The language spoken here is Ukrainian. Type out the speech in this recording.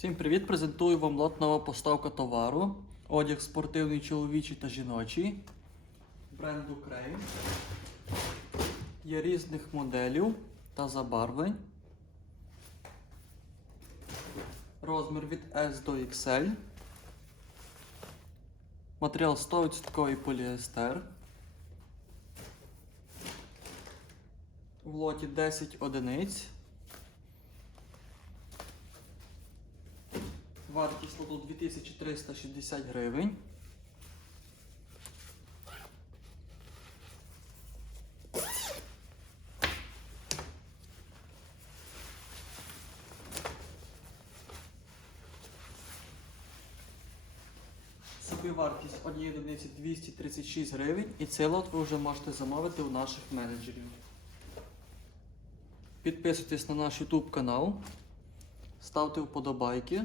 Всім привіт! Презентую вам лот нова поставка товару. Одяг спортивний чоловічий та жіночий. Бренду Crane. Є різних моделів та забарвлень. Розмір від S до XL. Матеріал 100% поліестер. В лоті 10 одиниць. Вартість лоту 2360 гривень. Собівартість однієї одиниці 236 гривень і цей лот ви вже можете замовити у наших менеджерів. Підписуйтесь на наш YouTube канал, ставте вподобайки,